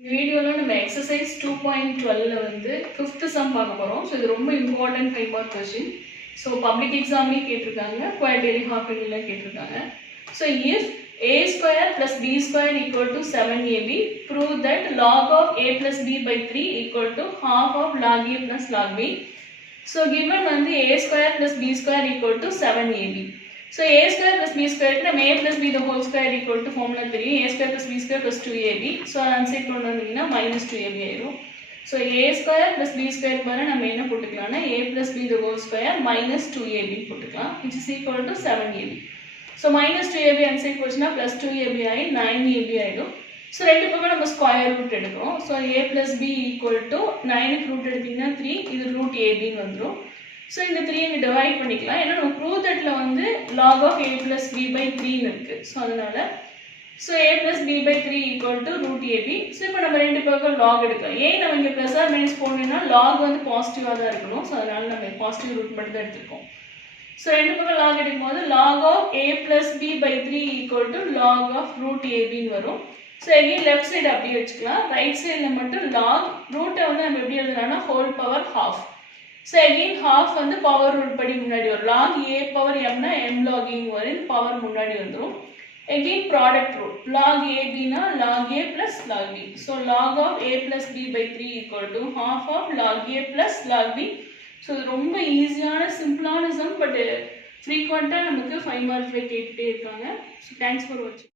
இந்த வீடியோவில் நம்ம எக்ஸசைஸ் 2.12 வந்து 5th சம் பார்க்க போகிறோம். ஸோ இது ரொம்ப important 5 mark question. So public எக்ஸாம்லேயும் கேட்டிருக்காங்க, குவார்டர்லி ஹாஃப் இயர்லியில் கேட்டிருக்காங்க. So if a square plus b square equal to 7ab, prove that log of a plus b by 3 equal to half of log a plus log b. So given வந்து a square plus b square equal to 7ab. So a square plus b square நம்ம a plus b the whole square equal to formula தெரியும், a square plus b square plus 2ab. So answer கொண்டு வந்தீங்கன்னா minus 2ab ஆயிரும். So a square plus b square பாரு நம்ம என்ன போட்டுக்கலாம்னா a plus b the whole square minus 2ab போட்டுக்கலாம், which is equal to 7ab. So minus 2ab answer போச்சுன்னா plus 2ab ஆகி 9ab ஆயிடும். So ரெண்டு பக்கம் நம்ம ஸ்கொயர் ரூட் எடுக்கிறோம். So a plus b equal to 9க்கு ரூட் எடுத்தீங்கன்னா 3, இது ரூட் abன்னு வந்துடும். ஸோ இந்த 3 இங்கே டிவைட் பண்ணிக்கலாம், ஏன்னா நம்ம ப்ரூவ் தட்டில் வந்து log of a plus b by 3ன்னு இருக்குது. ஸோ அதனால so a plus b by 3 equal to root ab. So இப்போ நம்ம ரெண்டு பக்கம் log எடுக்கலாம். ஏன் நம்ம இங்கே ப்ளஸ் ஆர் மைனஸ் போனோம்னா log வந்து பாசிட்டிவாக தான் இருக்கணும். ஸோ அதனால நம்ம பாசிட்டிவ் ரூட் மட்டும் தான் எடுத்துருக்கோம். ஸோ ரெண்டு பக்கம் log எடுக்கும் போது log of a plus b by 3 equal to log of root abன்னு வரும். ஸோ எகைன் லெஃப்ட் சைடு அப்படியே வச்சுக்கலாம், ரைட் சைடில் மட்டும் log ரூட்டை வந்து நம்ம எப்படி எழுதுனா whole power half. So again half வந்து பவர் ரூட் படி முன்னாடி வரும், log a பவர் mனா m log a வரும், பவர் முன்னாடி வந்துடும். எகைன் ப்ராடக்ட் ரூல், log abனா log a plus log b. So log of a plus b by 3 equal to half of log a plus log b. So இது ரொம்ப ஈஸியான சிம்பிளான some, but ஃப்ரீக்வெண்ட்டாக நமக்கு 5 மார்க்ஸில் கேட்டுகிட்டே இருக்காங்க. ஸோ தேங்க்ஸ் ஃபார் வாட்சிங்.